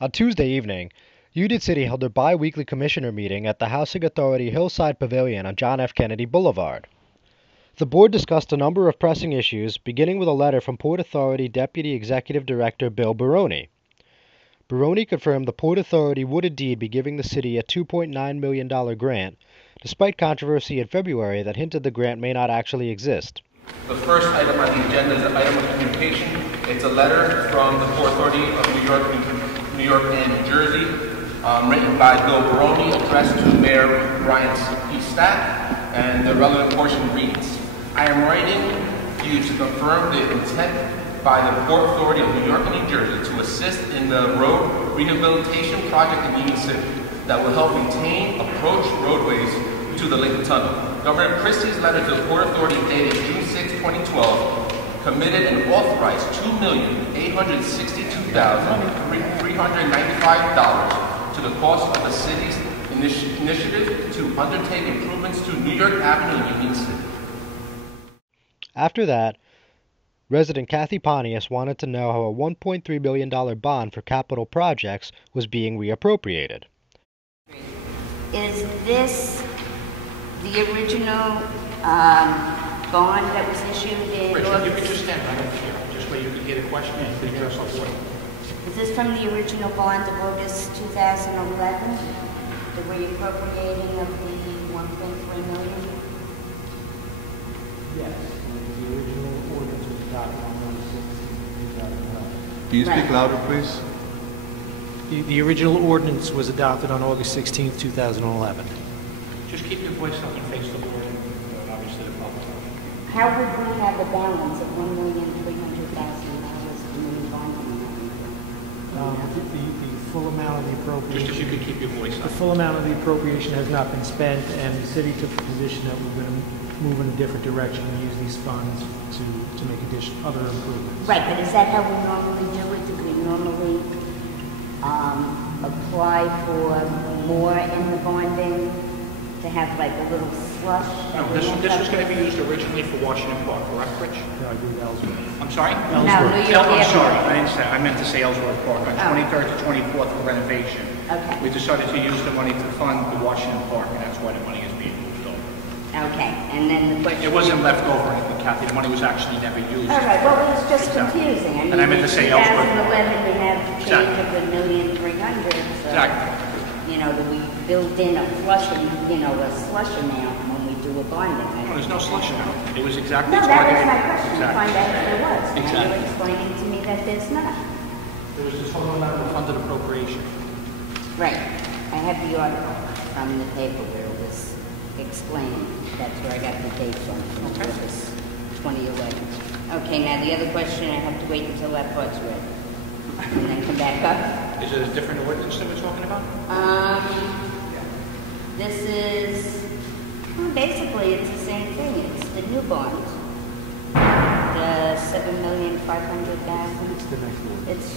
On Tuesday evening, Union City held their bi-weekly commissioner meeting at the Housing Authority Hillside Pavilion on John F. Kennedy Boulevard. The board discussed a number of pressing issues, beginning with a letter from Port Authority Deputy Executive Director Bill Baroni. Baroni confirmed the Port Authority would indeed be giving the city a $2.9 million grant, despite controversy in February that hinted the grant may not actually exist. The first item on the agenda is an item of communication. It's a letter from the Port Authority of New York and New Jersey, written by Bill Baroni, addressed to Mayor Brian P. Stack, and the relevant portion reads, I am writing you to confirm the intent by the Port Authority of New York and New Jersey to assist in the road rehabilitation project in Union City that will help maintain approach roadways to the Lincoln Tunnel. Governor Christie's letter to the Port Authority dated June 6, 2012 committed and authorized $2,862,395 to the cost of the city's initiative to undertake improvements to New York Avenue in Union City. After that, resident Kathy Pontius wanted to know how a $1.3 billion bond for capital projects was being reappropriated. Is this the original bond that was issued in Richard, August? you could just stand right up here, just where you could hear the question and put yourself away. Is this from the original bond of August 2011? The reappropriating of the $1.3 million? Yes, the original ordinance was adopted on August 16, 2011. Can you speak louder, please? The original ordinance was adopted on August 16, 2011. Just keep your voice up and face the board and obviously the public. How would we have a balance of $1,300,000 in the bond? The full amount of the appropriation. Just if you could keep your voice The up. full amount of the appropriation has not been spent, and the city took the position that we're going to move in a different direction and use these funds to make other improvements. Right, but is that how we normally do it? Do we normally apply for more in the bonding to have like a little slush? No, this was going to be used originally for Washington Park, correct, Rich? No, I do Ellsworth. I'm sorry? No, New York I'm sorry, Avenue. I meant to say Ellsworth Park, on 23rd to 24th for renovation. Okay. We decided to use the money to fund the Washington Park, and that's why the money is being moved over. Okay, and then the question... It wasn't left over or anything, Kathy, the money was actually never used. All right, well, it was just Exactly. confusing. I mean, And I meant to say Ellsworth. In 2011, we have change Exactly. of $1,300,000, so, Exactly. you know, that we built in a flush, a slush amount when we do a bonding. No, there's no slush amount. It was exactly No, that was targeted. my question, to find out if there was. And Exactly. you're explaining to me that there's not. There was the total amount of funded appropriation. Right. I have the article from the paper where it was explained. That's where I got the date from. Okay. It was 2011. Okay, now the other question, I have to wait until that part's read. And then come back up. Is it a different ordinance that we're talking about? This is, well, basically it's the same thing. It's the new bond. The $7,500,000. It's the next one. It's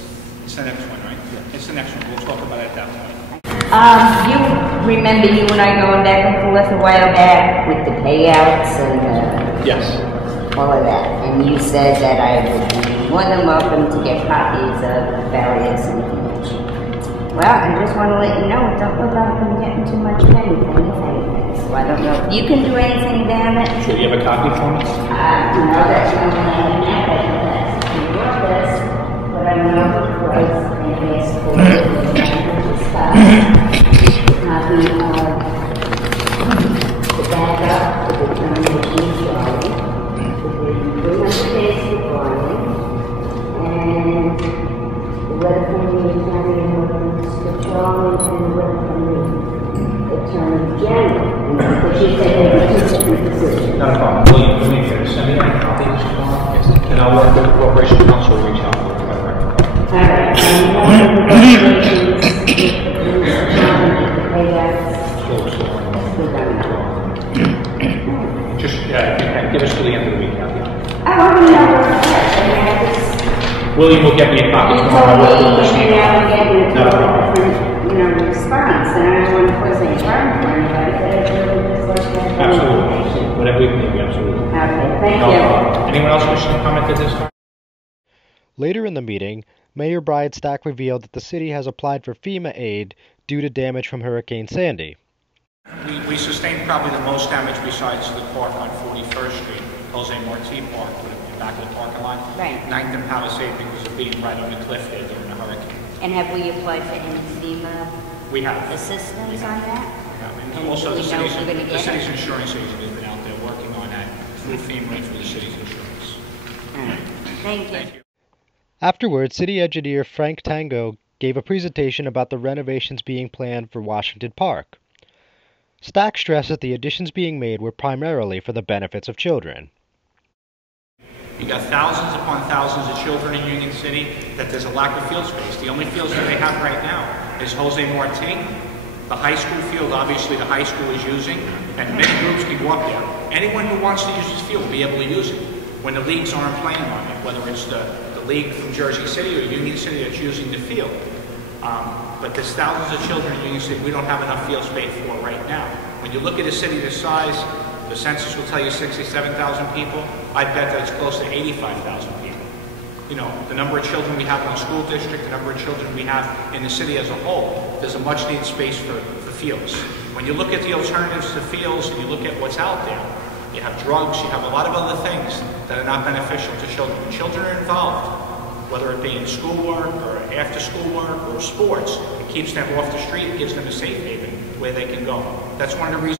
the next one, right? Yeah. It's the next one. We'll talk about it at that point. You remember you and I going back and forth a while back with the payouts and Yes. all of that. And you said that I would be more than welcome to get copies of various information. Well, I just want to let you know, don't look like I'm getting too much penny for anything. So I don't know if you can do anything down it. Should you have a copy for me? No, that's not what I meant. That's your list. But I know was in high school, stuff. Copy of the backup, the determination drawing, the 300 days of drawing, and the letter from the attorney and the drawing and the letter from the attorney general. Because she said there were two different positions. Not a problem. William, let me finish. Send me a copy of this tomorrow, and I'll work with the Corporation Council to reach out. All right. And one of the regulations is the payouts. Just give us till the end of the week, Kathy. I want to know what's that. I mean, I just... William will get me a copy You tomorrow. told me every now and again you Not a get a problem. different, response, and I don't want to cause any harm to anybody, but it's really just like that. Absolutely. Whatever we can do, absolutely. Okay, thank No you. problem. Anyone else wish to comment at this time? Later in the meeting, Mayor Brian Stack revealed that the city has applied for FEMA aid due to damage from Hurricane Sandy. We sustained probably the most damage besides the park on 41st Street, Jose Marti Park, in the back of the parking lot. Right. 9th and Palisade because of being right on the cliff there during the hurricane. And have we applied for any FEMA We have. assistance on that? And also Do the we know if city's, we're gonna the get city's it? insurance agent has been out there working on that through FEMA and through the city's insurance. All right. Thank you. Thank you. Afterwards, city engineer Frank Tango gave a presentation about the renovations being planned for Washington Park. Stack stressed that the additions being made were primarily for the benefits of children. You got thousands upon thousands of children in Union City that there's a lack of field space. The only fields that they have right now is Jose Marti, the high school field, obviously the high school is using, and many groups can go up there. Anyone who wants to use this field will be able to use it when the leagues aren't playing on it, whether it's the league from Jersey City or Union City that's using the field. But there's thousands of children in Union City we don't have enough field space for right now. When you look at a city this size, the census will tell you 67,000 people. I bet that it's close to 85,000 people. You know, the number of children we have in our school district, the number of children we have in the city as a whole, there's a much needed space for fields. When you look at the alternatives to fields and you look at what's out there, you have drugs, you have a lot of other things that are not beneficial to children. When children are involved, whether it be in schoolwork or after schoolwork or sports, it keeps them off the street, it gives them a safe haven where they can go. That's one of the reasons